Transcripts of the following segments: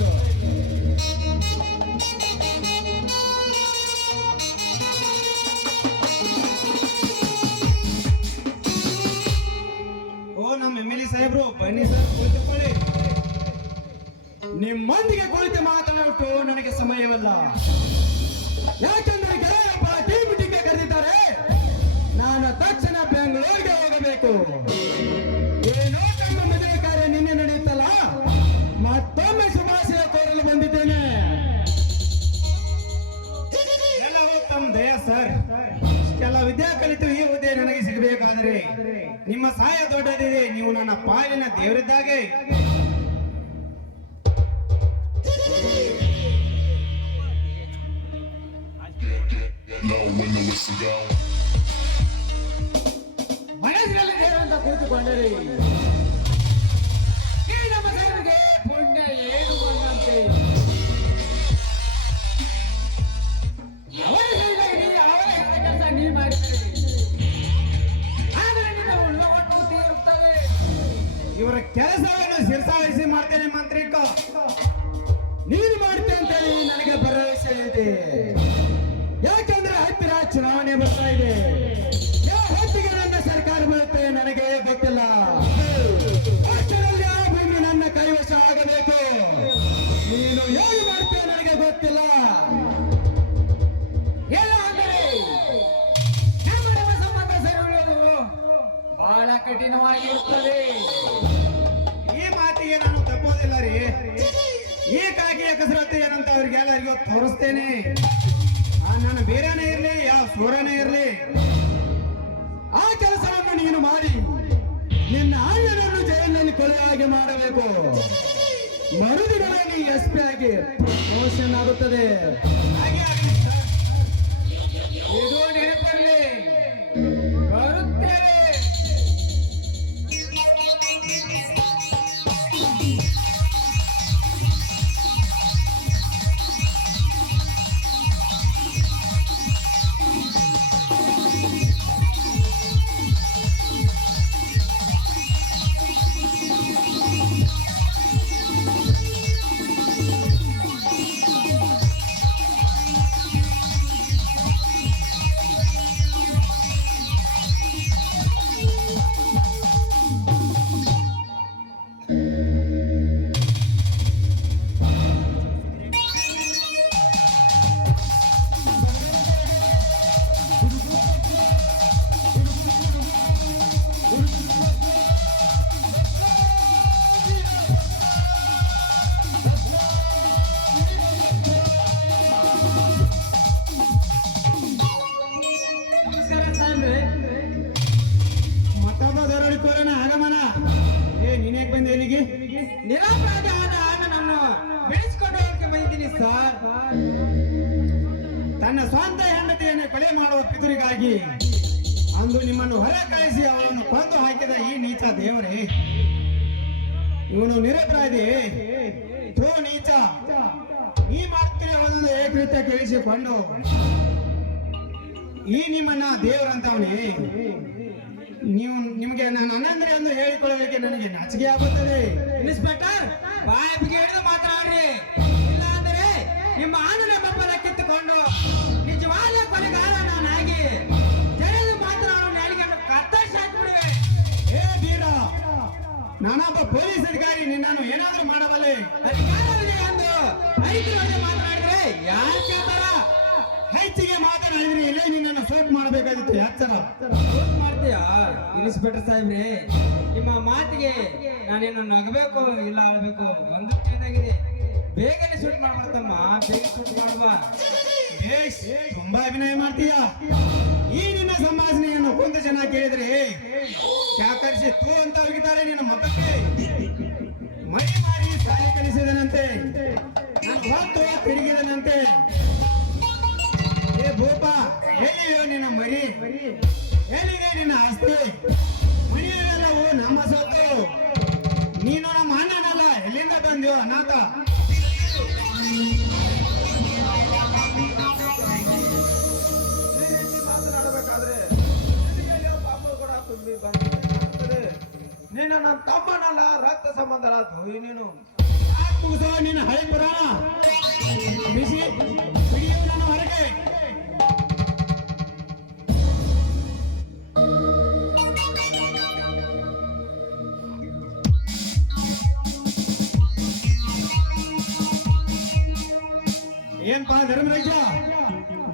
ಇದ್ರು. ಓ ನಮ್ಮ ಎಮ್.ಎಲ್.ಎ ಸಾಹೇಬ್ರು ಬನ್ನಿ ಸರ್, ಕುಳಿತುಕೊಳ್ಳಿ. ನಿಮ್ಮೊಂದಿಗೆ ಕುಳಿತು ಮಾತನಾಡಲು ನನಗೆ ಸಮಯವಲ್ಲ. ಯಾಕಂದ್ರೆ ಗೆಳೆಯಪ್ಪ ಟೀ ಮೀಟಿಂಗ್ಗೆ ಕರೆದಿದ್ದಾರೆ. ನಾನು ತಕ್ಷಣ ಬೆಂಗಳೂರಿಗೆ ಹೋಗಬೇಕು. ಏನೋ ತಮ್ಮ ಮದುವೆ ಕಾರ್ಯ ನಿನ್ನೆ ನಡೆಯುತ್ತಲ್ಲ, ಮತ್ತೊಮ್ಮೆ ಶುಭಾಶಯ ಕೋರಲು ಬಂದಿದ್ದೇನೆ. ಎಲ್ಲ ತಮ್ಮ ದಯ ಸರ್. ಇಷ್ಟೆಲ್ಲ ವಿದ್ಯಾ ಕಲಿತು ಈ ಹುದ್ದೆ ನನಗೆ ಸಿಗಬೇಕಾದ್ರೆ ನಿಮ್ಮ ಸಹಾಯ ದೊಡ್ಡದಿದೆ. ನೀವು ನನ್ನ ಪಾಲಿನ ದೇವರಿದ್ದಾಗೆ. ಮನಸ್ಸಿನಲ್ಲಿ ದೇವರಂತ ಕೂತುಕೊಂಡರೆ ಈ ನಮ್ಮ ದೇವರಿಗೆ ಪುಣ್ಯ ಏನು ಬಂದಂತೆ. ಅವರ ಕೈಲಾಗಿ ಅವರ ಕೆಲಸ ನೀ ಮಾಡಿದರೆ ಆದರೆ ನಿನ್ನ ಒಟ್ಟು ತೀರುತ್ತದೆ. ಇವರ ಕೆಲಸವನ್ನು ಶಿರಸಾವಹಿಸಿ ಮಾಡ್ತೇನೆ ಮಂತ್ರಿಕ. ನೀನು ಮಾಡ್ತೇನೆ ಅಂತೇಳಿ ನನಗೆ ಭರವಸೆ ಇದೆ. ಯಾಕಂದ್ರೆ ಹತ್ತಿರ ಚುನಾವಣೆ ಬರ್ತಾ ಇದೆ. ಯಾವ ಹೊತ್ತಿಗೆ ನನ್ನ ಸರ್ಕಾರ ಬರುತ್ತೆ ನನಗೆ ಗೊತ್ತಿಲ್ಲ. ಅಷ್ಟರಲ್ಲಿ ಆ ಭೂಮಿ ನನ್ನ ಕೈವಶ ಆಗಬೇಕು. ನೀನು ಹೇಗೆ ಮಾಡ್ತೇವೆ ನನಗೆ ಗೊತ್ತಿಲ್ಲ. ಎಲ್ಲ ಅಂದರೆ ನಮ್ಮ ಸಂಬಂಧ ಸರಿ ಉಳಿಯೋದು ಬಹಳ ಕಠಿಣವಾಗಿರುತ್ತದೆ. ಈ ಮಾತಿಗೆ ನಾನು ತಪ್ಪೋದಿಲ್ಲ ರೀ. ಈ ಕಾಗಿಯ ಕಸರತ್ತು ಏನಂತ ಅವ್ರಿಗೆಲ್ಲರಿಗೂ ತೋರಿಸ್ತೇನೆ. ನಾನು ಬೇರೆನೇ ಇರ್ಲಿ, ಯಾವ ಸೂರನೇ ಇರ್ಲಿ, ಆ ಕೆಲಸವನ್ನು ನೀನು ಮಾಡಿ ನಿನ್ನ ಅಣ್ಣನನ್ನು ಜೈಲಿನಲ್ಲಿ ಕೊಲೆ ಹಾಗೆ ಮಾಡಬೇಕು. ಮರುದಿನವೇ SP ಆಗಿ ಪ್ರಮೋಷನ್ ಆಗುತ್ತದೆ. ಹಾಗೆ ಆಗಲಿ ಸರ್. ಇದು ನೆನಪಲ್ಲಿ ಬರುತ್ತೇವೆ. ಮತ್ತೊಬ್ಬ ದೊರಡಿಕೋರನ ಆಗಮನ. ನೀನ್ಯಾಕೆ ಬಂದೆ ಇಲ್ಲಿಗೆ? ನಿರಪರಾಧಿ ಆದ ಅಣ್ಣನನ್ನು ಬೆಳೆಸಿಕೊಂಡು ಹೋಗಕ್ಕೆ ಬಂದಿದ್ದೀನಿ ಸರ್. ತನ್ನ ಸ್ವಂತ ಹೆಂಡತಿಯನ್ನು ಕೊಲೆ ಮಾಡುವ ಪಿತುರಿಗಾಗಿ ಅಂದು ನಿಮ್ಮನ್ನು ಹೊರ ಕಳಿಸಿ ಅವಳನ್ನು ಕೊಂದು ಹಾಕಿದ ಈ ನೀಚ ದೇವರೇ, ಇವನು ನಿರಪರಾಧಿ. ನೀಚ, ಈ ಮಾತಿನ ಒಂದು ಏಕೃತ್ಯ ಕೇಳಿಸಿಕೊಂಡು ಈ ನಿಮ್ಮನ್ನ ದೇವರಂತವನೇ. ನಿಮಗೆ ನಾನು ಅಣ್ಣಂದ್ರೆ ಎಂದು ಹೇಳಿಕೊಳ್ಳಲಿಕ್ಕೆ ನನಗೆ ನಾಚಿಕೆ ಆಗುತ್ತದೆ. ಇನ್ಸ್ಪೆಕ್ಟರ್, ಬಾಯಿಗೆ ಹಿಡಿದು ಮಾತನಾಡ್ರಿ. ಇಲ್ಲ ಅಂದರೆ ನಿಮ್ಮ ಆನನ ಬೆಂಬಲ ಕಿತ್ತುಕೊಂಡು ನಿಜವಾದ ಕೊಲೆಗಾರ ನಾನಾಗಿ ತೆರೆದು ಮಾತನಾಡೋ ನಾಡಿಗೆಯನ್ನು ಕತ್ತರಿಸಿ ಹಾಕಿಬಿಡುವೆ. ಏ ವೀರ, ನಾನೊಬ್ಬ ಪೊಲೀಸ್ ಅಧಿಕಾರಿ, ನಿನ್ನನ್ನು ಏನಾದ್ರೂ ಮಾಡಬಲ್ಲೆ. ಅಧಿಕಾರವಿದೆ ಎಂದು ಐದು ಮಾತನಾಡಿದ್ರೆ ಯಾರು ಕೇಳ್ತಾರ? ಹೆಚ್ಚಿಗೆ ಮಾತನಾಡಿದ್ರೆ ಇಲ್ಲೇ ನಿನ್ನನ್ನು ಸೋಟ್ ಮಾಡಬೇಕಾಗಿತ್ತು. ಎಚ್ಚರ ಮಾಡ್ತೀಯಾ ಇನ್ಸ್ಪೆಕ್ಟರ್ ಸಾಹೇಬ್ರೆ? ನಿಮ್ಮ ಮಾತಿಗೆ ನಾನೇನು ನಗಬೇಕು ಇಲ್ಲ ಅಳಬೇಕು ಒಂದು ಚೆನ್ನಾಗಿದೆ. ಬೇಗನೆ ಶೂಟ್ ಮಾಡ್ತಮ್ಮ, ಬೇಗ ಶೂಟ್ ಮಾಡುವ. ತುಂಬಾ ಅಭಿನಯ ಮಾಡ್ತೀಯ. ಈ ನಿನ್ನ ಸಂಭಾಷಣೆಯನ್ನು ಕೊಂದು ಜನ ಕೇಳಿದ್ರೆ ಕ್ಯಾಕರಿಸಿ ತೂ ಅಂತ ಹೋಗಿದ್ದಾರೆ ನಿನ್ನ ಮತಕ್ಕೆ. ಮೈ ಮಾರಿ ಸಾಯ ಕಲಿಸಿದನಂತೆ, ನಾನು ಹೊತ್ತು ತಿರುಗಿದನಂತೆ. ಏ ಭೂಪ, ಎಲ್ಲಿಯೋ ನಿನ್ನ ಮರಿ, ಎಲ್ಲಿದೆ ನಿನ್ನ ಆಸ್ತಿ? ಮನೆಯೆಲ್ಲವೂ ನಮ್ಮ ಸೊತ್ತು. ನೀನು ನಮ್ಮ ಅಣ್ಣನಲ್ಲ, ಎಲ್ಲಿಂದ ಬಂದ್ಯೋ ಅನಾಥ? ಮಾತನಾಡಬೇಕಾದ್ರೆ ಕೂಡ ತುಂಬಿ ಬಂದಿದೆ. ನೀನು ನಮ್ಮ ತಮ್ಮನಲ್ಲ, ರಕ್ತ ಸಂಬಂಧರಾದ ನೀನು. ಮುಗಿಸೋ ನಿನ್ನ ಹಳೆ ಪುರಾಣ ಬಿಸಿ ಬಿಡಿಯು ನಾನು ಹೊರಗೆ. ಏನ್ಪಾ ಧರ್ಮರಾಜ,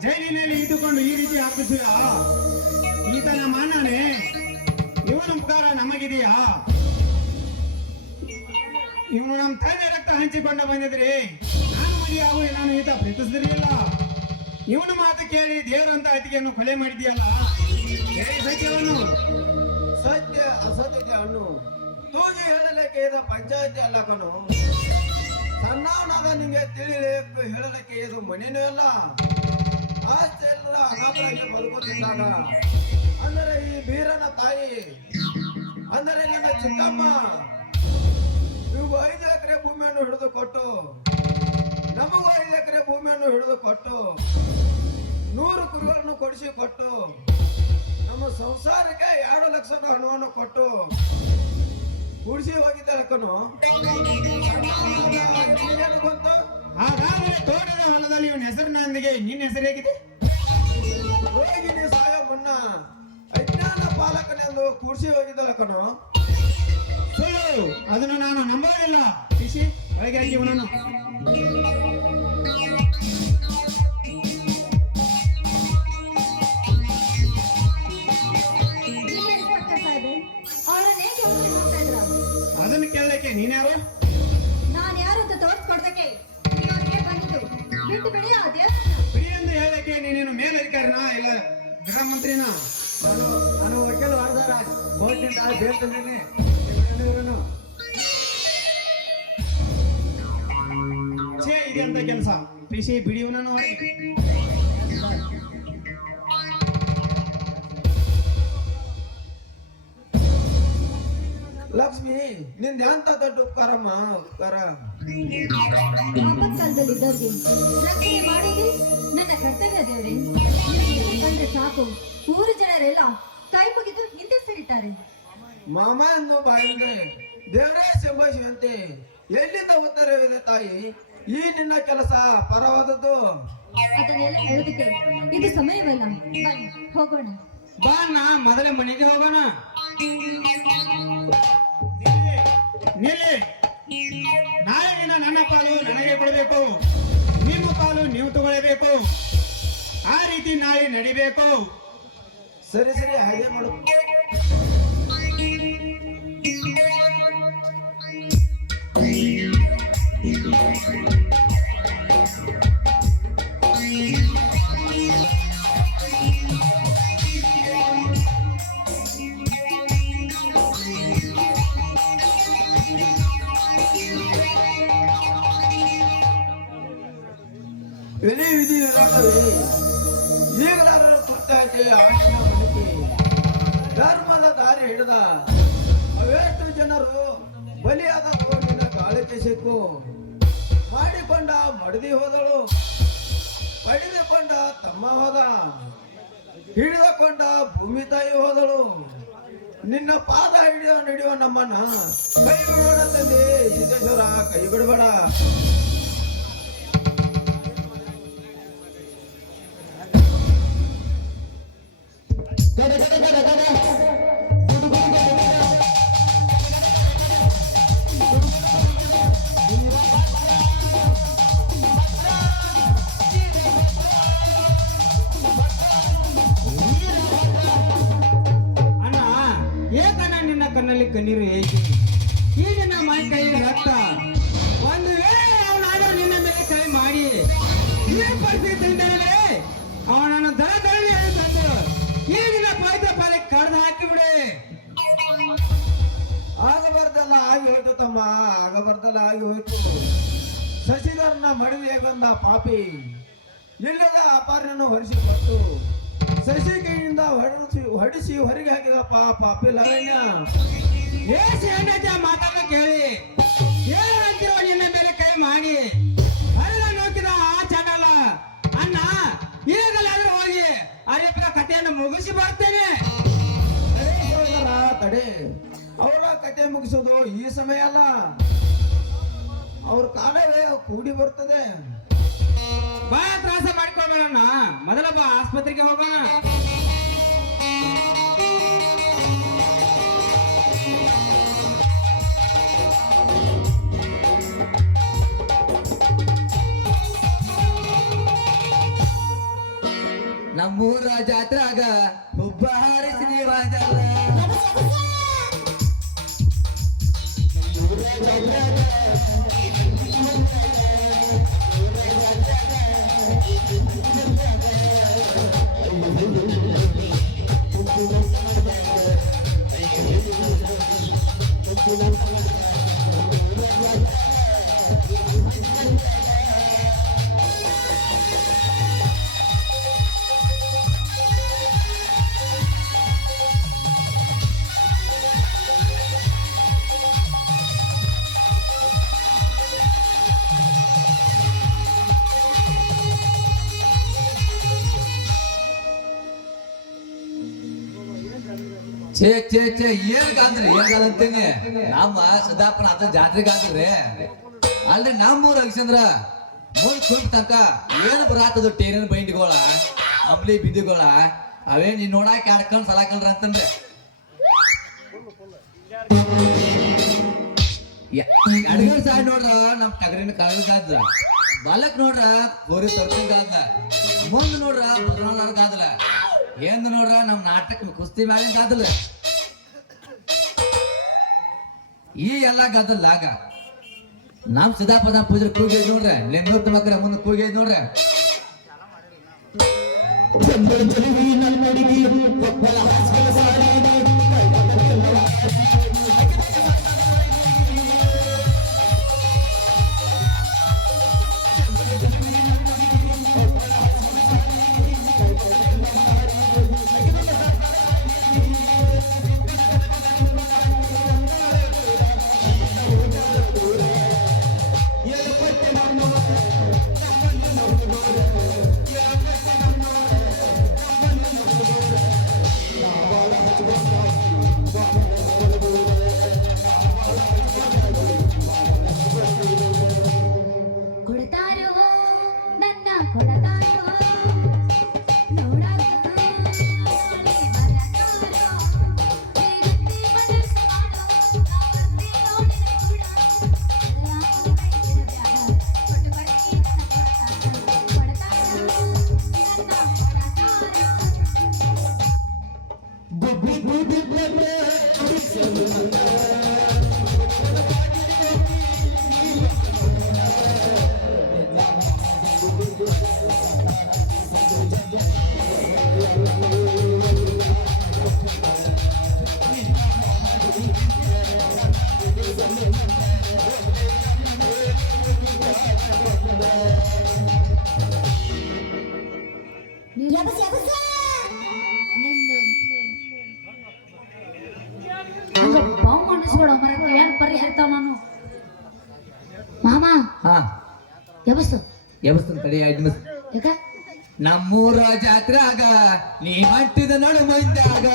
ಜೈಲಿನಲ್ಲಿ ಇದ್ದುಕೊಂಡು ಈ ರೀತಿ ಆಗ್ತಿದ್ದೀಯ? ಈತನ ಮಾನನೇ, ಇವನ ಉಪಕಾರ ನಮಗಿದೆಯಾ? ಇವನು ನಮ್ಮ ತಂದೆ ರಕ್ತ ಹಂಚಿಕೊಂಡು ಬಂದಿದ್ರಿ, ನಾನು ಮದುವೆಯಾಗು ನಾನು ಈತ ಪ್ರೀತಿಸಿದ್ರಿಲ್ಲ. ಇವನ ಮಾತು ಕೇಳಿ ದೇವರಂತ ಅತಿಗೆಯನ್ನು ಕೊಲೆ ಮಾಡಿದೆಯಲ್ಲ, ಹೇಳಿ ಸತ್ಯವನ್ನು. ಸತ್ಯ ಅಸತ್ಯತೆ ಅನ್ನು ತೂಗಿ ಹೇಳಲಿಕ್ಕೆ ಇದು ಪಂಚಾಯತಿ ಅಲ್ಲ ಕಣು. ಸಣ್ಣವನಾದ ನಿಂಗೆ ತಿಳಿಲಿಕ್ಕೆ ಹೇಳಲಿಕ್ಕೆ ಇದು ಮನೇನೂ ಅಲ್ಲ. ಆಸ್ತಿ ಎಲ್ಲ ಅನಾಥರಾಗಿ ಬದುಕುತ್ತಿದ್ದಾಗ ಅಂದರೆ ಈ ಬೀರನ ತಾಯಿ ಅಂದರೆ ನಿನ್ನ ಚಿಕ್ಕಮ್ಮ ಇವು 5 ಎಕರೆ ಭೂಮಿಯನ್ನು ಹಿಡಿದು ಕೊಟ್ಟು, ನಮಗೂ 5 ಎಕರೆ ಭೂಮಿಯನ್ನು ಹಿಡಿದು ಕೊಟ್ಟು, 100 ಕುರಿಗಳನ್ನು ಕೊಡಿಸಿ ಕೊಟ್ಟು, ನಮ್ಮ ಸಂಸಾರಕ್ಕೆ 2 ಲಕ್ಷದ ಹಣವನ್ನು ಕೊಟ್ಟು ಕೂಡಿಸಿ ಹೋಗಿದ್ದಾರೆ ಕಣು. ನಿನಗೇನು ಗೊತ್ತು? ಹಾಗಾದರೆ ತೋಟದ ಹೊಲದಲ್ಲಿ ಇವನ ಹೆಸರಿನೊಂದಿಗೆ ನಿನ್ನ ಹೆಸರು ಹೇಗಿದೆ? ರೋಗಿಣಿ ಸಾಯೋ ಮುನ್ನ ಅಜ್ಞಾನ ಪಾಲಕನೆಂದು ಕೂಡಿಸಿ ಹೋಗಿದ್ದಾರೆ ಕಣು. ಸುಳ್ಳು, ಅದನ್ನು ನಾನು ನಂಬೋದಿಲ್ಲ. ಬಿಸಿ ಒಳಗೆ ಹಾಕಿ ಇವನನ್ನು. ಅದನ್ನು ಕೇಳಲಿಕ್ಕೆ ನೀನ್ಯಾರು? ನಾನು ಯಾರು ಅಂತ ತೋರಿಸ್ಕೊಡ್ಬೇಕೆ ನೀವೊಂದಿಗೆ ಬಂದಿದ್ದು. ಬಿಟ್ಟು ಬಿಡಿ ಆ ದೇವರನ್ನ. ಬಿಡಿ ಎಂದು ಹೇಳಕ್ಕೆ ನೀನೇನು ಮೇಲಧಿಕಾರಿನಾ ಇಲ್ಲ ಗೃಹ ಮಂತ್ರಿನಾ? ನಾನು ವಕೀಲ ವಾರದಾರ ಕೋರ್ಟಿನಿಂದ ಹೇಳ್ತಿದ್ದೀನಿ. ಛೇ, ಇದೆ ಅಂತ ಕೆಲಸ. ಬಿಸಿ ಬಿಡಿ ಇವನನ್ನು ಹೊರಗೆ. ಲಕ್ಷ್ಮಿ, ನಿಂದ ಎಂತ ದೊಡ್ಡ ಉಪಕಾರಮ್ಮ, ಉಪಕಾರ. ಆಪತ್ಕಾಲದಲ್ಲಿ ಇದ್ದವ್ರಿಗೆ ರಕ್ಷಣೆ ಮಾಡಿದ್ರೆ ನನ್ನ ಕರ್ತವ್ಯ ದೇವ್ರೆ. ಕಂಡ್ರೆ ಸಾಕು, ಊರು ಜನರೆಲ್ಲ ಕೈ ಮುಗಿದು ಹಿಂದೆ ಸರಿತಾರೆ. ಮಾಮ ಎಂದು ಬಾಯಿಂದ ದೇವರೇ ಸಂಭಾಷಿಸುವಂತೆ ಎಲ್ಲಿಂದ ಉತ್ತರವಿದೆ ತಾಯಿ? ಈ ನಿನ್ನ ಕೆಲಸ ಪರವಾದದ್ದು. ಅದನ್ನೆಲ್ಲ ಹೇಳೋದಕ್ಕೆ ಇದು ಸಮಯವಲ್ಲ. ಬನ್ನಿ ಹೋಗೋಣ. ಬಾ ಅಣ್ಣ, ಮೊದಲೇ ಮನೆಗೆ ಹೋಗೋಣ. ನಿಲ್ಲಿ. ನಾಳೆ ದಿನ ನನ್ನ ಪಾಲು ನನಗೆ ಕೊಡಬೇಕು, ನಿಮ್ಮ ಪಾಲು ನೀವು ತಗೊಳ್ಳಬೇಕು. ಆ ರೀತಿ ನಾಳೆ ನಡಿಬೇಕು. ಸರಿ ಸರಿ, ಹಾಗೆ ಮಾಡು. ವಿಧಿ ವಿಧಿ ವಿರೋಧವೇ ಈಗಲಾದರೂ ತುರ್ತಾಗಿ ಆಜ್ಞೆ ಮಣಿಕೆ ಧರ್ಮದ ದಾರಿ ಹಿಡಿದ ಅವೆಷ್ಟು ಜನರು ಬಲಿಯಾದ ಕೋಟಿನ ಕಾಳಕ್ಕೆ ಸಿಕ್ಕು ಮಾಡಿಕೊಂಡ ಮಡದಿ ಹೋದಳು, ಪಡೆದುಕೊಂಡ ತಮ್ಮ ಹೋದ, ಹಿಡಿದುಕೊಂಡ ಭೂಮಿ ತಾಯಿ ಹೋದಳು. ನಿನ್ನ ಪಾದ ನಡೆಯುವ ನಮ್ಮನ್ನ ಕೈ ಬಿಡಬೇಡ ತಂದೆ ಸಿದ್ದೇಶ್ವರ, ಕೈ ಬಿಡಬೇಡ. ಅಣ್ಣ, ಏಕಣ್ಣ ನಿನ್ನ ಕಣ್ಣಲ್ಲಿ ಕಣ್ಣೀರು ಏಕೆ? ಈ ನಿನ್ನ ಮೈ ಕೈ ರಕ್ತ. ಒಂದು ವೇಳೆ ಅವನಾದ್ರೂ ನಿನ್ನ ಮೇಲೆ ಕೈ ಮಾಡಿ ಈ ಪರಿಸ್ಥಿತಿ ಅವನನ್ನು ದರ ದರಡಿ ತಂದು ಈ ನಿನ್ನ ಪವಿತ್ರ ಪಾಲಿಗೆ ಕಡ್ದು ಹಾಕಿಬಿಡೆ. ಆಗಬಾರ್ದಲ್ಲ ಆಗಿ ಹೋಯ್ತು ತಮ್ಮ, ಆಗಬಾರ್ದಲ್ಲ ಆಗಿ ಹೋಯ್ತು. ಶಶಿಧರನ ಮಡಿಗೆ ಬಂದ ಪಾಪಿ ಇಲ್ಲದ ಅಪಾರನನ್ನು ಹೊರಿಸಿಕೊಟ್ಟು ಶಶಿ ಕೈಯಿಂದ ಹೊಡಿಸಿ ಹೊರಗೆ ಹಾಕಿದ ಪಾಪಿ ಲಾವಣ್ಯ. ಏಸಿ ಅಣ್ಣಜ ಮಾತಾಡ ಕೇಳಿ ಏನು ಅಂತಿರೋ ನಿನ್ನ ಮೇಲೆ ಕೈ ಮಾಡಿ ಅಲ್ಲ ನೋಕಿದ ಆ ಚಾನಲ್ಲ. ಅಣ್ಣ, ಈಗಲಾದ್ರೂ ಹೋಗಿ ಅರಿಯಪ್ಪನ ಕಥೆಯನ್ನು ಮುಗಿಸಿ ಬರ್ತೇನೆ. ತಡೆ ಸಹೋದರ, ತಡೆ. ಅವರ ಕತೆ ಮುಗಿಸೋದು ಈ ಸಮಯ ಅಲ್ಲ. ಅವ್ರ ಕಾಲವೇ ಕೂಡಿ ಬರ್ತದೆ. ಬಾ ತ್ರಾಸ ಮಾಡ್ಕೊಬೇಡಣ್ಣ, ಮೊದಲ ಬಾ ಆಸ್ಪತ್ರೆಗೆ ಹೋಗೋಣ. ನಮ್ಮೂರ ಜಾತ್ರಾಗ ಹುಬ್ಬ ಹಾರಿಸಿ ನೀವಾದಲ್ಲ. ಛೇ ಛೇ ಛೇ ಏನ್ಗಾದ್ರಿ ಏನ್ಗಾದಂತೀನಿ ನಮ್ಮ ಸದಾಪನ ಆತ ಜಾತ್ರೆಗೆ ಆದ್ರಿ ಅಲ್ರಿ ನಮ್ಮೂರ ಅಕ್ಷಂದ್ರ ಮುಂದ್ ಕುಂಟ ತನಕ ಏನ್ ಬರಾತದ ಟೇರಿನ ಬೈಂಡಿಗಳ ಅಂಬ್ಲಿ ಬಿದ್ದಿಗಳ ಅವೇ ನೀನ್ ನೋಡಾಕ ಆಡ್ಕೊಂಡ್ ಸಲಾಕಲ್ರ ಅಂತಂದ್ರೆ ಅಡ್ಗಲ್ ಸಾಯ್ ನೋಡ್ರ ನಮ್ ಟಗರಿನ ಕಳಗಾದ್ರ ಬಾಲಕ್ ನೋಡ್ರ ಗೋರಿ ತರ್ಕಂಗಾದ್ಲ ಮುಂದ್ ನೋಡ್ರ ಬದಲಾರ್ಗಾದ್ಲ ಏನ್ ನೋಡ್ರ ನಮ್ ನಾಟಕ ಕುಸ್ತಿ ಮ್ಯಾಲಿನ ಗಾದಲ ಈ ಎಲ್ಲ ಗಾದಲ್ ಆಗ ನಮ್ ಸಿದ್ದಾಪದ ಪೂಜೆ ಕೂಗಿ ನೋಡ್ರೆ ಲಿಂಗೂರ್ತಿ ಮಕ್ಕಳ ಮುಂದೆ ಕೂಗಿ ನೋಡ್ರೆ ನಮ್ಮೂರ ಜಾತ್ರಾಗ ನೀ ಮಟ್ಟಿದ ನಡು ಮಂದ್ಯಾಗ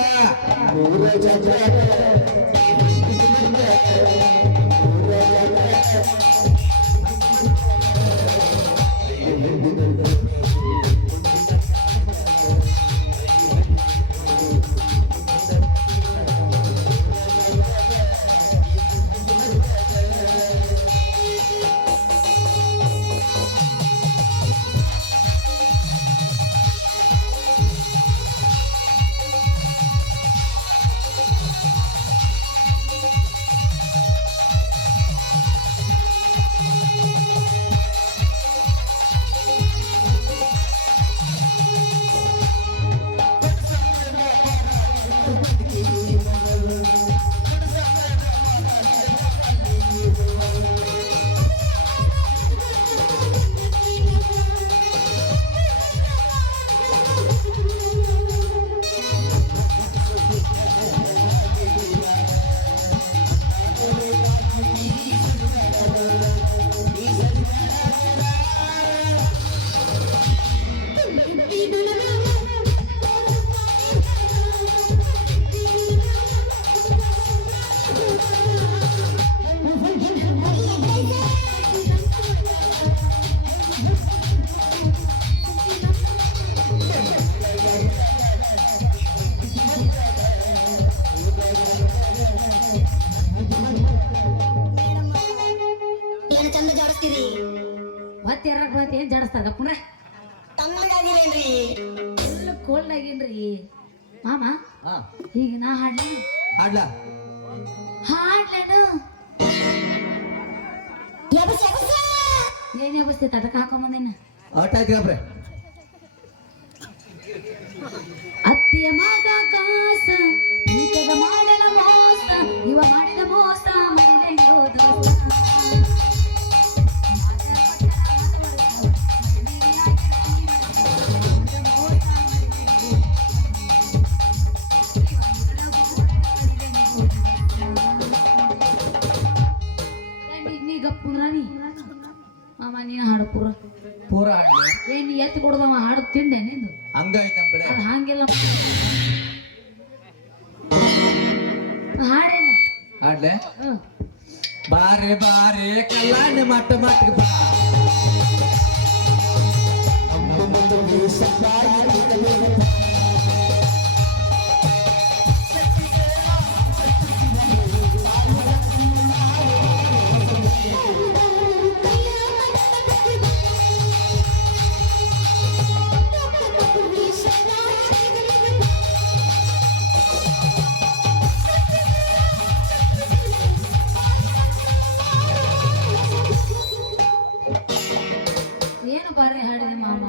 ಕೇರಕ್ ಬಂತ ಏನ್ ಜಡಸ್ತಾರ ಪುಣ್ರೆ ಫುಲ್ ಕೋಲ್ಡ್ ಆಗೇನ್ರಿ ಮಾಮ. ಹಾ ಈಗ ನಾ ಹಾಡ್ಲೇನು ಹಾಡ್ಲಾ ಹಾಡ್ಲೇನು ಏನ್ ವ್ಯವಸ್ಥೆ ತಟಕ ಹಾಕೊಂಬಂದೇನ ಆಟ ಆಯ್ತು ಗಬ್ರೆ. ಅತ್ತೆಯ ಮಗ ಕಾಸ ಈತದ ಮಾಡಲ ಮೋಸ ಇವ ಮಾಡಿದ ಮೋಸ ಮೈಲೆಂಗೋ ದೋಸ ನೀ ಗಪ್ಪುಂದ್ರಾನಿ ಮಾಮ ನೀನು ಹಾಡು ಪೂರ ಪೂರ ಹಾಡ್ಲಿ ಏನ್ ನೀ ಎತ್ತಿ ಕೊಡ್ದವ ಹಾಡು ತಿಂಡೆ ನಿಂದು ಹಂಗಾಯ್ತು ನಮ್ಮ ಕಡೆ. ಅದು ಹಂಗೆಲ್ಲ ಹಾಡೇನು ಹಾಡ್ಲೆ ಹ್ಮ್ ಬಾರೆ ಬಾರೆ ಕಲ್ಯಾಣಿ ಮಟ್ಟ ಮಟ್ಟಿಗೆ ಬಾ ಏನು ಬಾರಿ ಹಾಡಿದಿ ಮಾಮ.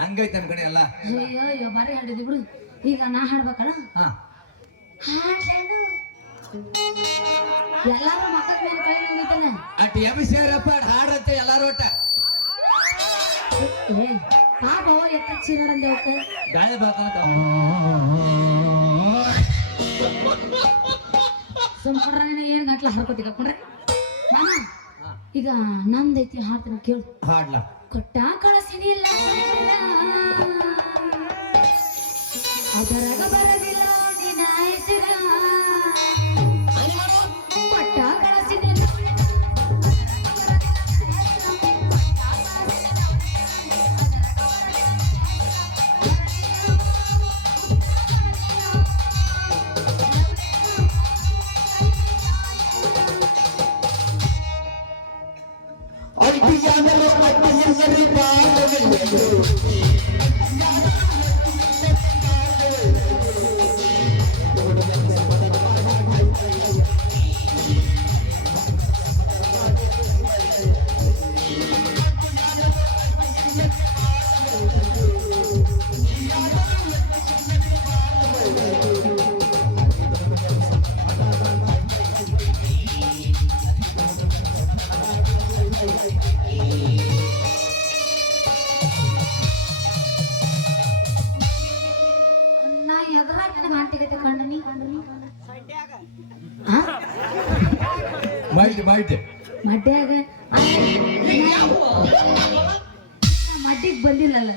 ಹಂಗೈತೆ ನಮ್ಮ ಕಡೆ ಎಲ್ಲ. ಅಯ್ಯೋ ಅಯ್ಯೋ ಬಾರಿ ಹಾಡಿದಿ ಬಿಡು. ಈಗ ನಾ ಹಾಡ್ಬೇಕಲ್ಲ ಹಾ ಹಾಡ್ಲೇನು ಎಲ್ಲಾರು ಮಕ್ಕಳ ಮೇಲೆ ಕೈ ನಿಂದಿತಾನೆ. ಅಟ್ ಎಬ್ಬಿಸ್ಯಾರಪ್ಪ ಹಾಡಂತೆ ಎಲ್ಲಾರು ಒಟ್ಟ ಏ ಪಾಪ ಎತ್ತ ಚೀನಾಡಂದೇವಕ್ಕೆ ಗಾಳಿ ಬರ್ತಾನಂತ. ಸುಮ್ಕೊಂಡ್ರ ಏನ್ ಗಂಟ್ಲ ಹರ್ಕೋತಿ ಕಪ್ಕೊಂಡ್ರೆ ಮಾಮ. ಈಗ ನಂದೈತಿ ಹಾಡ್ತೀನಿ ಕೇಳು. ಹಾಡ್ಲಾ ಕೊಟ್ಟ ಕಳಸಿನಿಲ್ಲ ಅದರಾಗ ಬರದಿಲ್ಲ ನಿನ್ನ ಹೆಸರ ಕೊಟ್ಟ ಕಳಸಿನಿಲ್ಲ ನಾ ಎದ್ರಾಗ ನನಗೆ ಆಂಟಿಗತೆ ಕಂಡನಿ ಮೈಟ್ ಮೈಟ್ ಮಡ್ಯಾಗ ಮಡ್ಡಿಗೆ ಬಂದಿಲ್ಲಲ್ಲ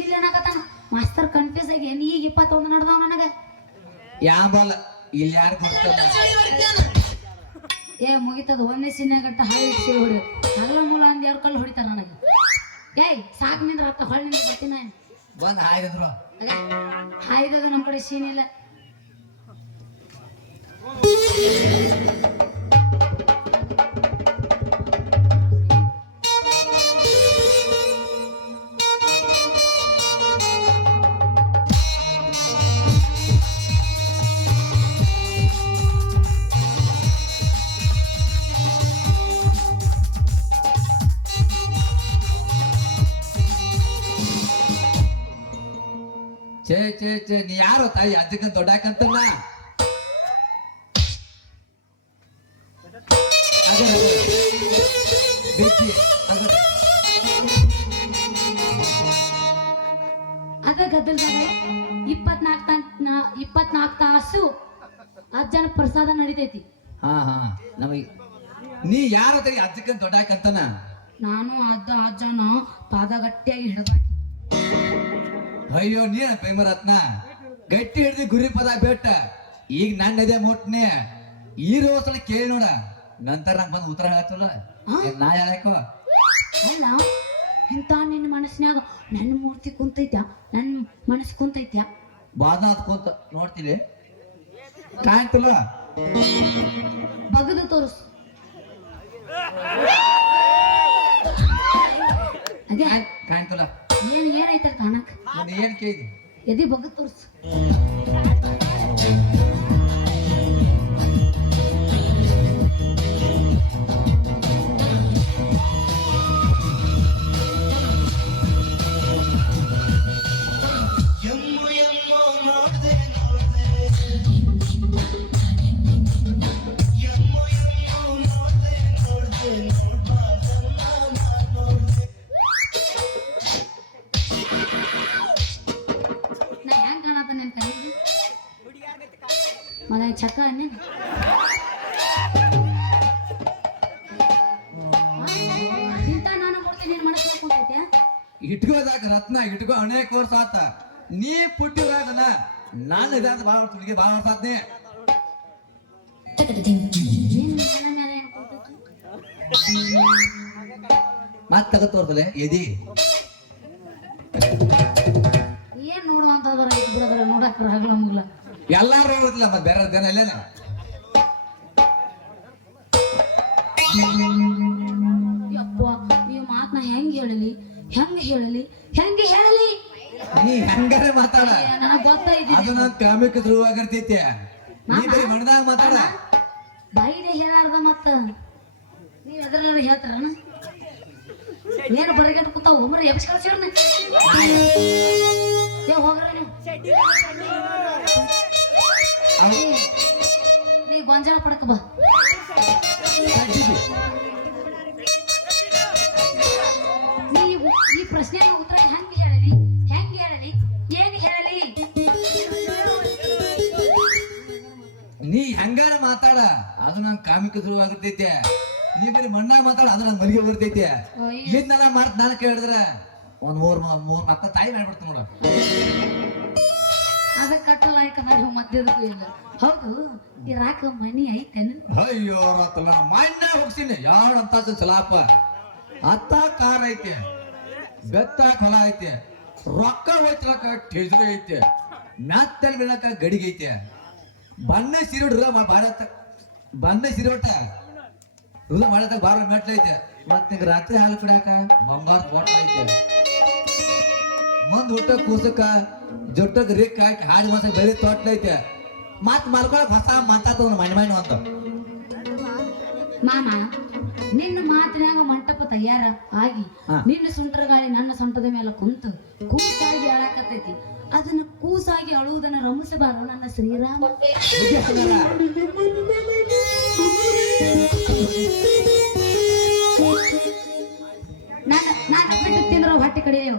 ಇಲ್ಲ ಏನಾಗತ್ತಾನ ಮಾಸ್ತರ್ ಕನ್ಫ್ಯೂಸ್ ಆಗಿ ಈಗ 21 ನಡ್ದಾವ ನನಗೆ ಯಾಂಬಲ್ಲ ಇಲ್ಲಿ ಯಾರು ಗೊತ್ತಲ್ಲ. ಏ ಮುಗಿತದ ಒಂದೇ ಸಿನ್ನೆ ಗಂಟ ಹಾಳಿ ಸೇರಿ ಹೊಡಿ ಹಗಲ ಮೂಲ ಅಂದ್ ಯಾರು ಕಲ್ಲು ಹೊಡಿತಾರ ನನಗೆ. ಏಯ್ ಸಾಕು ನಿಂದ್ರ ಹತ್ತ ಹೊಳ್ಳಿಂದ ಬರ್ತೀನಿ ನಾನು. ಬಂದ್ ಹಾಯ್ದಿದ್ರು ಹಾಯ್ದಾಗ ನಮ್ಮ ಕಡೆ ಸೀನ್ ಇಲ್ಲ. ಛೇ ಛೇ ಛೇ ನೀ ಯಾರೋ ತಾಯಿ ಅದಕ್ಕೆ ದೊಡ್ಡಾಕಂತಲ್ಲ. ಅದ ಗದ್ದಲದಾಗ 24 ತಾಸು ಅಜ್ಜನ ಪ್ರಸಾದ ನಡಿತೈತಿ. ಹಾ ಹಾ ನಮಗೆ ನೀ ಯಾರ ತಾಯಿ ಅದಕ್ಕೆ ದೊಡ್ಡಾಕಂತನ. ನಾನು ಅಜ್ಜನ ಪಾದ ಗಟ್ಟಿಯಾಗಿ ಹಿಡಿದಾಕಿ. ಅಯ್ಯೋ ನೀನ ಪೈಮರತ್ನ ಗಟ್ಟಿ ಹಿಡ್ದಿ ಗುರಿ ಪದ ಬೇಟ. ಈಗ ನನ್ನ ಎದೆ ಮುಟ್ನೆ ಈ ರೋಸಲ ಕೇಳಿ ನೋಡ ನಂತರ ನಂಗೆ ಬಂದು ಉತ್ತರ ಹೇಳತ್ತಲ್ಲ ನಾ ಹೇಳಕ್ಕೋ. ಅಲ್ಲ ಇಂತ ನಿನ್ನ ಮನಸ್ಸಿನಾಗ ನನ್ನ ಮೂರ್ತಿ ಕುಂತೈತ್ಯಾ ನನ್ನ ಮನಸ್ಸು ಕುಂತೈತ್ಯಾ ಬಾದ ಕುಂತ ನೋಡ್ತೀವಿ ಕಾಣ್ತಿಲ್ಲ ಬಗದು ತೋರಿಸು. ಅದೇ ಕಾಣ್ತಲ್ಲ ಏನೈತೆ ಕಾಣಕ್ ಏನ್ ಕೇಳಿ ಎದಿ ಬಗ್ಗ ತೋರ್ಸು ನಾ ಹೆಂಗ್ ಕಾಣತ್ತ ನಿನ್ ಕಣ್ಣಿಗೆ ಮನೆ ಚಕ್ಕ ನೀನ್ ಇಂತ ನಾನು ಕೊಡ್ತೀನಿ ನಿನ್ ಮನಸ್ಸು ಹಾಕೊಂಡೈತೆ ಇಟ್ಕೋದಾಗ ರತ್ನ ಇಟ್ಕೋ ಅನೇಕ ವರ್ಷ ಆತ ನೀ ಪುಟ್ಟಿರಾಗನ ನಾನು ಇದಾದ ಭಾಳ ತುಳಿಗೆ ಭಾಳ ವರ್ಷ ಆತ್ನಿ ನೀನ್ ನನ್ನ ಮೇಲೆ ಏನ್ ಕೊಡ್ತೈತಿ ಮತ್ ತಗತ್ ತೋರ್ತಲೆ ಎದಿ ಏನ್ ನೋಡುವಂತ ಬರೈತಿ ಬಿಡದ್ರ ನೋಡಕ್ ಆಗಲ್ಲ ಮುಗ್ಲ ಎಲ್ಲಾರು ನೋಡಿದ್ಲ ಮತ್ ಬೇರೆ ಜನ ಎಲ್ಲೇನ ಯಪ್ಪ ಈ ಮಾತನ್ನ ಹೆಂಗ್ ಹೇಳಲಿ ನೀ ಹಂಗಾರೆ ಮಾತಾಡ ನನಗ್ ಗೊತ್ತೈತಿ ಅದು ನನ್ ಕಾಮಿಕ ಧ್ರುವಾಗಿರ್ತೈತಿ ನೀ ಬರೀ ಮನದಾಗ ಮಾತಾಡ ಬಾಯಿಲೆ ಹೇಳಾರ್ದ ಮತ್ತ ನೀವ್ ಎದ್ರಲ್ಲ ಹೇಳ್ತಾರನ ಏನು ಬರಗಟ್ಟು ಕೂತಾವ ಮರ ಎಬ್ಸ್ ಕಳ್ಸಿರ್ನ ಹೋಗ್ರ ನೀ ಗೊಂಜಾಳ ಪಡಕ ಬಾ ನೀವು ಈ ಪ್ರಶ್ನೆಗೆ ಉತ್ತರ ಹೆಂಗ್ ಹೇಳಲಿ ಏನ್ ಹೇಳಲಿ ನೀ ಹೆಂಗಾರ ಮಾತಾಡ ಅದು ನನ್ ಕಾಮಿಕ ಧ್ರುವಾಗಿರ್ತೈತಿ ನೀ ಬರೀ ಮಣ್ಣಾಗ ಮಾತಾಡ ಅದು ನನ್ ಮನೆಗೆ ಬರ್ತೈತಿ ಇದನ್ನೆಲ್ಲ ಮಾಡ್ತ ನಾನು ಕೇಳಿದ್ರ ಒಂದ್ ಮೂರ್ ಮತ್ತ ತಾಯಿ ಮಾಡ್ಬಿಡ್ತ ನೋಡ ಅದ ಕಟ್ಟಲ್ಲ ಯಾಕಂದ್ರೆ ಮಧ್ಯದಕ್ಕೂ ಇಲ್ಲ ಹೌದು ಇರಾಕ ಮನಿ ಐತೇನು ಅಯ್ಯೋ ರತ್ತಲ್ಲ ಮಣ್ಣ ಹೋಗ್ತೀನಿ ಯಾರು ಅಂತ ಸಲಾಪ ಅತ್ತ ಕಾರ್ ಐತಿ ಬೆತ್ತ ಹೊಲ ಐತಿ ರೊಕ್ಕ ಹೋಯ್ತಲಕ ಟೆಜ್ರಿ ಐತಿ ಮ್ಯಾತ್ತಲ್ಲಿ ಬೀಳಕ ಗಡಿಗೆ ಐತಿ ಬಣ್ಣ ಸೀರೆ ಹುಡುಗ ಬಾಡತ್ತ ಬಣ್ಣ ಸೀರೆ ಹೊಟ್ಟ ಹುಡುಗ ಮಾಡತ್ತ ಬಾರ ಮೆಟ್ಲ ಐತೆ ಮತ್ ನಿಂಗ ರಾತ್ರಿ ಹಾಲು ಕುಡಿಯಾಕ ಬಂಗಾರ ಬೋಟ್ ಐತೆ ಮುಂದ್ ಹುಟ್ಟ ಕೂಸಕ್ಕ ಜೊಟ್ಟಕ್ ರಿಕ್ ಹಾಕಿ ಹಾಡಿ ಮಾಸ ಬೆಳಿ ತೋಟ್ಲ ಐತೆ ಮತ್ ಮಲ್ಕೊಳಕ್ ಹೊಸ ಮಾತಾತ ಮಣ್ಣು ಅಂತ ಮಾಮ ನಿನ್ನ ಮಾತಿನಾಗ ಮಂಟಪ ತಯಾರ ಆಗಿ ನಿನ್ನ ಸುಂಟರ ಗಾಳಿ ನನ್ನ ಸೊಂಟದ ಮೇಲೆ ಕುಂತು ಕೂಸಾಗಿ ಅಳಕತ್ತೈತಿ ಅದನ್ನ ಕೂಸಾಗಿ ಅಳುವುದನ್ನ ರಮಿಸಬಾರ ನನ್ನ ಶ್ರೀರಾಮ ನಾನು ಬಿಟ್ಟು ತಿಂದ್ರ ಹೊಟ್ಟೆ ಕಡಿಯೋ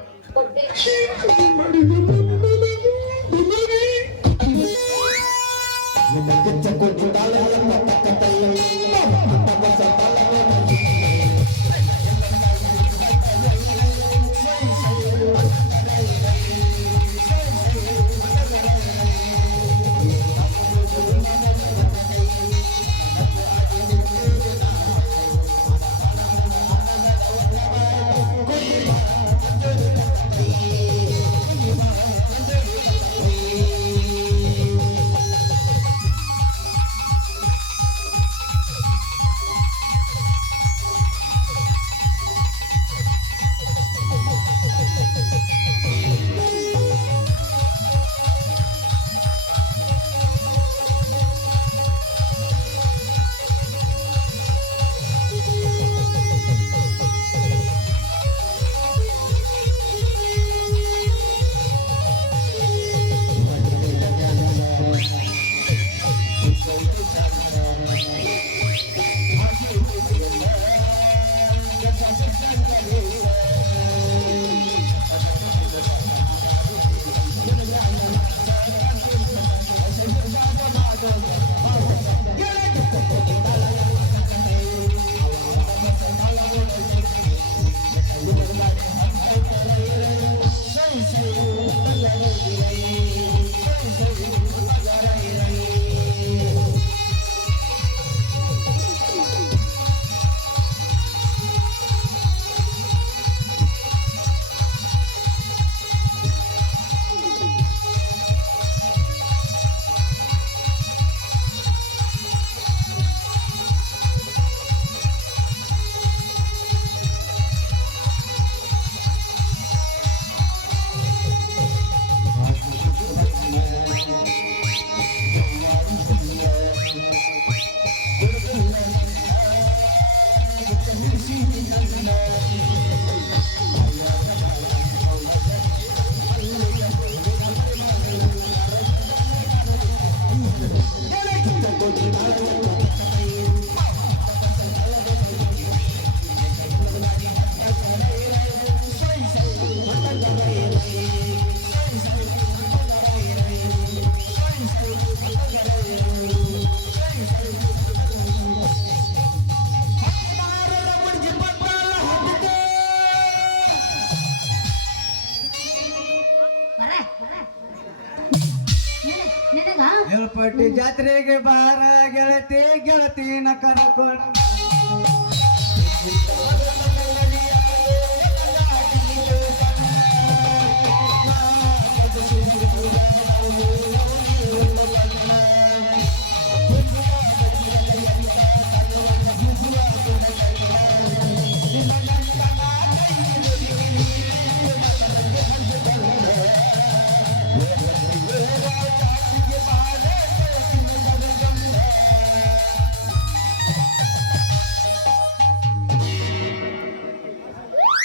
ಪಟ್ಟಿ ಜಾತ್ರೆಗೆ ಬಾರ ಗೆಳತಿ ಗೆಳತಿನ ಕರ್ಕೊಂಡು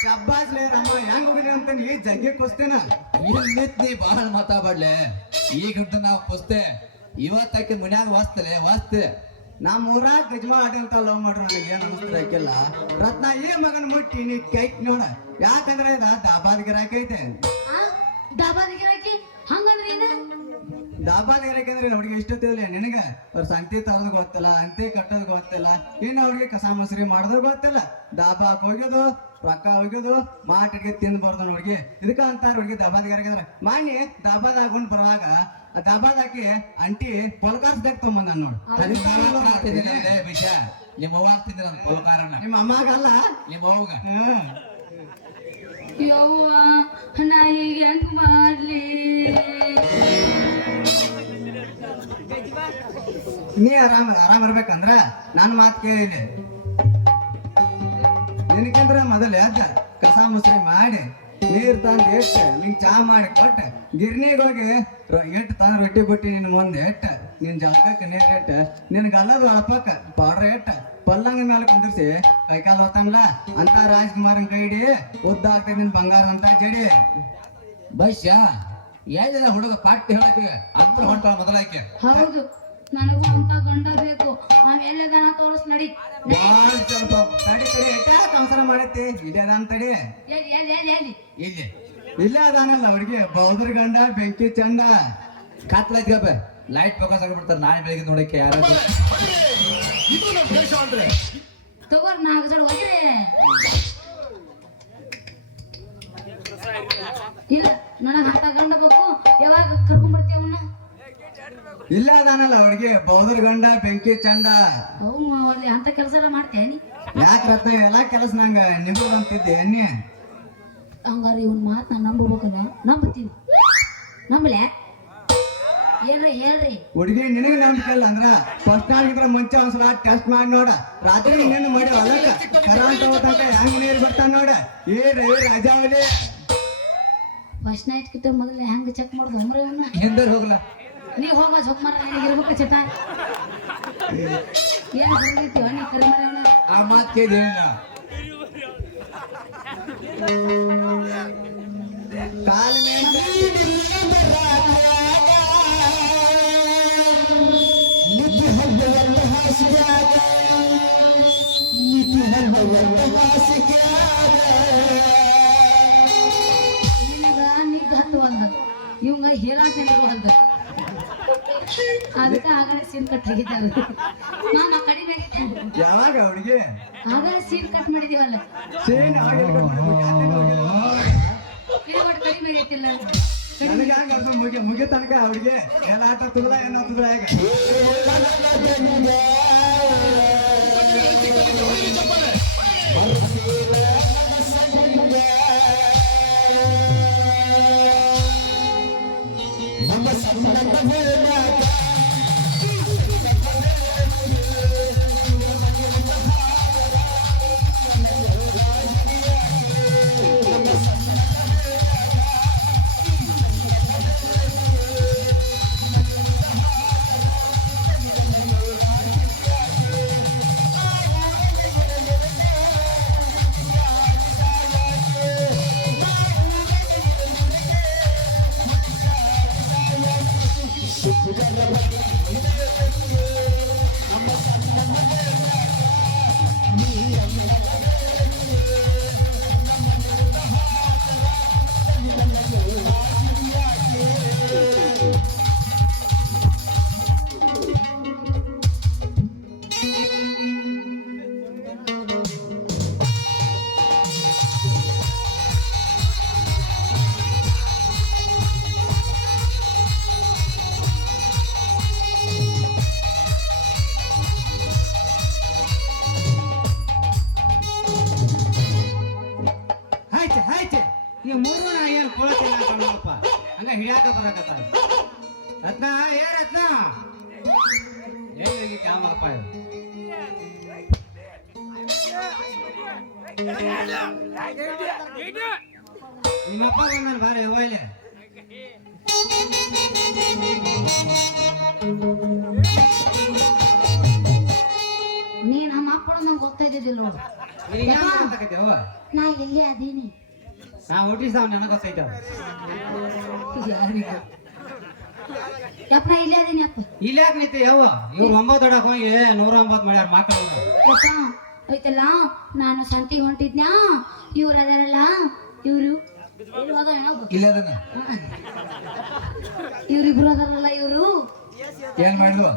ಶಬ್ಬಾಸ್ಲೇ ರಮ್ಮ ಹೆಂಗ್ ಹೋಗಿದ್ರಿ ಅಂತ ನೀ ಜಗ್ಗಿ ಕೊಸ್ತೇನ ಇಲ್ಲಿತ್ ನೀ ಬಹಳ ಮಾತಾಡ್ಲೆ ಈಗ ನಾವು ಪುಸ್ತೆ ಇವತ್ತಾಕಿ ಮನ್ಯಾಗ ವಾಸ್ತೆ ನಮ್ಮ ಊರಾಗ ಗಜ್ಮಾ ಆಡಿ ಅಂತ ಲವ್ ಮಾಡ್ರು ನನಗೆ ಏನ್ ಅನಿಸ್ತಾರೆ ಆಕೆಲ್ಲ ರತ್ನ ಈ ಮಗನ್ ಮುಟ್ಟಿ ನೀ ಕೈಕ್ ನೋಡ ಯಾಕಂದ್ರೆ ಇದ ದಾಬಾದ ಗಿರಾಕಿ ಐತೆ ಆ ಡಾಬಾದ ಗಿರಾಕಿ ಹಂಗಂದ್ರೆ ಏನು? ದಾಬಾದ ಗಿರಾಕಿ ಅಂದ್ರೆ ಅವ್ರಿಗೆ ಇಷ್ಟತಿಲ್ಲ ನಿನಗ ಅವ್ರ ಸಂತಿ ತರದ್ ಗೊತ್ತಿಲ್ಲ ಅಂತಿ ಕಟ್ಟೋದ್ ಗೊತ್ತಿಲ್ಲ ಇನ್ನು ಅವ್ರಿಗೆ ಕಸ ಮೊಸರಿ ಮಾಡೋದು ಗೊತ್ತಿಲ್ಲ ದಾಬಾಕ್ ಹೋಗ್ಯೋದು ರೊಕ್ಕ ಹೋಗ್ಯೋದು ಮಾಟಿಗೆ ತಿಂದ್ಬಾರ್ದು ನೋಡ್ಗಿ ಇದಕ್ಕ ಅಂತಾರ ಹುಡುಗಿ ದಾಬಾದ ಗಿರಾಕಿ ಅಂದ್ರೆ ಮಾನ್ಯ ದಾಬಾದಾಗ ಉಂಡ್ ಬರುವಾಗ ದಾಬಾದಾಕಿ ಅಂಟಿ ಪೊಲ್ಕಾಸ್ದಾಗ ತೊಗೊಂಬಂದ ನೋಡ್ ವಿಷಯ ನಿಮ್ಮ ಅವ್ವ ಆಗ್ತಿದ್ದೆ ನನ್ನ ಪೋಕಾರನ ನಿಮ್ಮ ಅಮ್ಮಗಲ್ಲ ನಿಮ್ಮ ಅವ್ವಗ ಯವ್ವ ನಾ ಈಗ ಹೆಂಗ್ ಮಾಡ್ಲಿ? ನೀ ಆರಾಮ್ ಇರ್ಬೇಕಂದ್ರ ನನ್ ಮಾತ್ ಕೇಳಿದೆ ನಿನಕಂದ್ರ ಮೊದಲ ಅಜ್ಜ ಕಸ ಮುಸ್ರಿ ಮಾಡಿ ನೀರ್ ತಂದ್ ಇಟ್ಟ ನಿಂಗ್ ಚಾ ಮಾಡಿ ಕೊಟ್ಟ ಗಿರ್ನಿಗೆ ಹೋಗಿ ಇಟ್ಟು ತಂದ್ ರೊಟ್ಟಿ ಬುಟ್ಟಿ ನಿನ್ ಮುಂದೆ ಇಟ್ಟ ನಿನ್ ಜಾಗಕ್ಕೆ ನೀರ್ ಇಟ್ಟ ನಿನ್ ಗಲ್ಲದ ಅಳಪಕ್ಕ ಪೌಡ್ರ್ ಇಟ್ಟ ಪಲ್ಲಂಗ ಮೇಲೆ ಕುಂದಿರ್ಸಿ ಕೈಕಾಲ ಹೊತ್ತಂಗ್ಲ ಅಂತ ರಾಜ್ಕುಮಾರನ್ ಕೈ ಹಿಡಿ ಉದ್ದ ಆಗ್ತದೆ ನಿನ್ ಬಂಗಾರ ಅಂತ ಜಡಿ ಬಸ್ಯ ಯಾವ್ದ ಹುಡುಗ ಪಾಟಿ ಹೇಳಕ್ಕೆ ಅಂತ ಹೊಂಟ ಮೊದಲಾಕೆ ಹೌದು, ನನಗೂ ಅಂತ ಗಂಡ ಬೇಕು. ಆಮೇಲೆ ದನ ತೋರಿಸ್ ನಡಿ. ಬಾಳ್ ಸ್ವಲ್ಪ ತಡಿ ತಡಿ ಎಟ್ಟ ಸಂಸಾರ ಮಾಡೈತಿ ಇಲ್ಲೇ ಅದಾನ ತಡಿ ಎಲ್ಲಿ ಇಲ್ಲಿ ಇಲ್ಲೇ ಅದಾನಲ್ಲ ಅವ್ರಿಗೆ ಬೌದ್ರ ಗಂಡ ಬೆಂಕಿ ಚಂಡ ಕತ್ಲೈತ್ಗಪ್ಪ ಲೈಟ್ ಫೋಕಸ್ ಆಗಿಬಿಡ್ತಾರೆ ನಾಳೆ ಬೆಳಿಗ್ಗೆ ನೋಡಕ್ಕೆ ಯಾರಾದ್ರು ತಗೋರ್ 4 ಜನ ಹೋಗಿರಿ. ಇಲ್ಲ ನನಗ ಅಂತ ಗಂಡ ಬೇಕು. ಯಾವಾಗ ಕರ್ಕೊಂಡ್ ಬರ್ತೀಯ ಅವನ್ನ? ಇಲ್ಲ ಅದಾನಲ್ಲ ಅವ್ರಿಗೆ ಬೌದ್ರ ಗಂಡ ಬೆಂಕಿ ಚಂಡ ಅವ್ನು ಅಲ್ಲಿ ಅಂತ ಕೆಲಸ ಎಲ್ಲ ಮಾಡ್ತೀಯ ನೀ? ಯಾಕೆ ರತ್ನ ಎಲ್ಲಾ ಕೆಲಸ ನಂಗ ನಿಂಬುದು ಅಂತಿದ್ದೆ ಎಣ್ಣೆ ಹಂಗಾರ ಇವನ್ ಮಾತ್ ನಾ ನಂಬಬೇಕಲ್ಲ? ನಂಬತ್ತೀನಿ. ನಂಬಲೆ ಹೇಳ್ರಿ ಹುಡುಗಿ ನಿನಗೆ ನಂಬಿಕಲ್ಲ ಅಂದ್ರ ಫಸ್ಟ್ ಆಗಿದ್ರ ಮುಂಚೆ ಒಂದ್ಸಲ ಟೆಸ್ಟ್ ಮಾಡಿ ನೋಡ ರಾತ್ರಿ ಇನ್ನೇನು ಮಾಡಿ ಹೊಲಕ್ಕ ಕರಾಂತ ಹೋದಂತ ಹೆಂಗ್ ನೀರ್ ಬರ್ತಾನ ನೋಡ ಏ ರವಿ ರಾಜಾವಲಿ ಫಸ್ಟ್ ನೈಟ್ ಕಿತ್ತ ಮೊದಲು ಹೆಂಗ್ ಚೆಕ್ ಮಾಡುದು ಅಮ್ರ ಇವನ್ನ? ಹಿಂದರ್ ಹೋಗ್ಲ ನೀ ಹೋಗ ಜೊಕ್ ಮಾರ ಇರ್ಬೇಕು ಚಿಟ. ಏನ್ ಕರಿತೀವ ನೀ ಕರಿಮರೆ ಅವನ? ಆ ಮಾತ್ ಕೇಳಿಲ್ಲ ಕಾಲ ನಿಗ್ ಹತ್ತು ಒಂದ ಇವಂಗ ಹೇರಾಟ ಒಂದ ಅದಕ್ಕ ಆಗಲೇ ಸೀನ್ ಕಟ್ ಆಗಿದ್ದಾವೆ. ಮಾಮ ಕಡಿಮೆ ಆಗೈತೆ. ಯಾವಾಗ ಹುಡುಗಿ ಆಗಲೇ ಸೀನ್ ಕಟ್ ಮಾಡಿದೀವಲ್ಲ, ಸೇನ್ ಇದು ಒಟ್ಟು ಕಡಿಮೆ ಆಗೈತಿಲ್ಲ. ನನಗೆ ಹಂಗ ಅರ್ಥ ಮುಗಿ ತನಕ ಅವ್ರಿಗೆ ಎಲ್ಲ ಆಟ ತುಳ್ದ ಏನಾಗ್ತದ ಈಗ ಈ ಮೂರು ನಾ ಏನು ಕೊಳತಿಲ್ಲ ಕಣಪ್ಪ ಹಂಗ ಹಿಡಿಯಾಕ ಬರಕತ್ತ ರತ್ನ ಏ ರತ್ನ ಎಲ್ಲಿ ಕ್ಯಾಮರಪ್ಪ ಇದು ನಿಮ್ಮಪ್ಪ ಬಂದನ್ ಬಾರಿ ಹೋಯ್ಲೆ ನೀ ನಮ್ಮ ಅಪ್ಪನ ನಂಗೆ ಗೊತ್ತಾ ಇದ್ದಿದ್ದಿಲ್ಲ ನೋಡು ನೀನ್ ಏನ್ ಮಾತಾಡಕತ್ತೀಯವ್ವ? ನಾ ಇಲ್ಲೇ ಅದೀನಿ ನಾ ಹುಟ್ಟಿಸ್ತಾವ್ ನನಗೆ ಗೊತ್ತೈತವ ಯಾರಿಗ ಯಪ್ಪ ನಾ ಇಲ್ಲೇ ಅದೀನಿ ಅಪ್ಪ ಇಲ್ಲಿ ಯಾಕೆ ನಿಂತೆ ಯವ್ವ ಇವ್ರು 9 ಹೊಡಕ್ ಹೋಗಿ 109 ಮಾಡ್ಯಾರ ಮಕ್ಕಳು ಯಪ್ಪ ಐತಲ್ಲ ನಾನು ಸಂತಿಗೆ ಹೊಂಟಿದ್ನ್ಯಾ ಇವ್ರು ಅದಾರಲ್ಲ ಇವ್ರು ಇವ್ರು ಅದ ಇಲ್ಲ ಅದನ್ನ ಇವ್ರಿಬ್ರು ಅದಾರಲ್ಲ ಇವ್ರು ಏನ್ ಮಾಡಿದ್ವ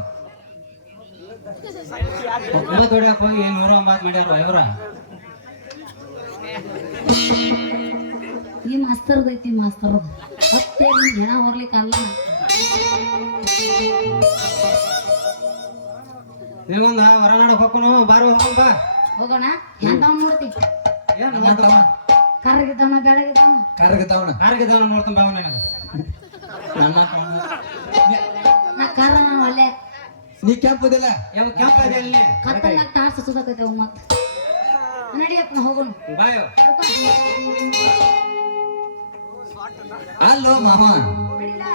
9 ಹೊಡಕ್ ಹೋಗಿ 109 ಮಾಡ್ಯಾರ ಇವ್ರ ಈ ಮಾಸ್ತರ್ದೈತಿ ಮಾಸ್ತರ್ದು ಮತ್ತೆ ನಿಮ್ಗೆ ಹೆಣ ಹೋಗ್ಲಿಕ್ಕೆ ಅಲ್ಲ ನೀವೊಂದ ಹೊರನಾಡಕ್ ಹೋಗ್ಕೊನು ಬಾರು ಹೋಗೋಣ ಬಾ ಹೋಗೋಣ ಎಂತವ್ ನೋಡ್ತಿ ಏನ್ ಕರ್ಗಿದ್ದವನ ಬೆಳಗಿದ್ದವನ ಕರಗತಾವಣ ಕಾರ್ಗಿದ್ದವನ ನೋಡ್ತಾನ ಬಾವ ನನಗೆ ನನ್ನ ನಾ ಕರ ನಾನು ಅಲ್ಲೇ ನೀ ಕೆಂಪದಿಲ್ಲ ಯಾವ ಕೆಂಪ ಇದೆ ಅಲ್ಲಿ ಕತ್ತಲ್ನಾಗ ಟಾರ್ಚ್ ಸುಧಾಕೈತೆವ ಮತ್ತ ನಡಿಯಪ್ಪ ನಾ ಹೋಗೋಣ ಬಾಯ್ ಅಲ್ಲೋ ಮಾಮ ನಡಿಲಾ?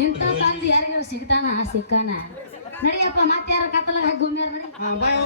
ಇಂಥ ತಂದು ಯಾರಿಗಾರ ಸಿಗ್ತಾನ ಸಿಕ್ಕಾನ ನಡಿಯಪ್ಪ ಮತ್ತೆ ಯಾರ ಕತ್ತಲಾಗ ಹಾಕಿ ಗೊಮ್ಯಾರ ನಡಿ ಬಾಯ್